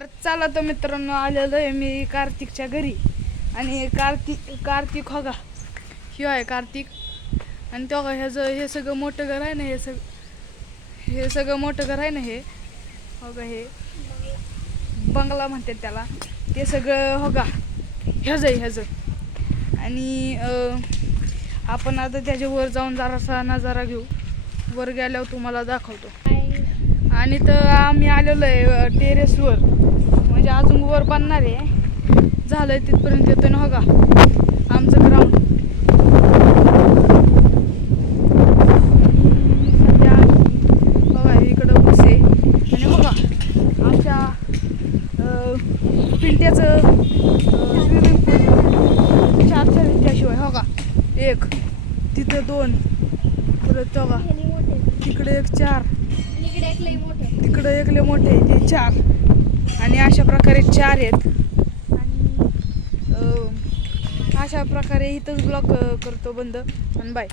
तर चला तर मित्रांनो, आलेलो आहे मी कार्तिकच्या घरी. आणि कार्तिक हो का, ह्यो आहे कार्तिक. आणि तो का ह्याचं हे सगळं मोठं घर आहे ना, हे सगळं मोठं घर आहे ना, हे हो का, हे बंगला म्हणतात त्याला. ते सगळं हो का ह्याचं. आणि आपण आता त्याच्या वर जाऊन जरासा नजारा घेऊ. वर गेल्यावर तुम्हाला दाखवतो. आणि तर आम्ही आलेलो आहे टेरेसवर, म्हणजे अजून वर बनणार आहे. झालं आहे तिथपर्यंत येतो ना हो का आमचं ग्राउंड. सध्या बघा इकडं ऊस आहे. आणि बघा आमच्या पिंट्याचं स्विमिंग पूल 4 त्याशिवाय हो का, 1 तिथं 2, परत बघा तिकडे 1 4, तिकडे 1 लय मोठे ते 4. आणि अशा प्रकारे 4 आहेत. आणि अशा प्रकारे इथंच ब्लॉग करतो बंद. आणि बाय.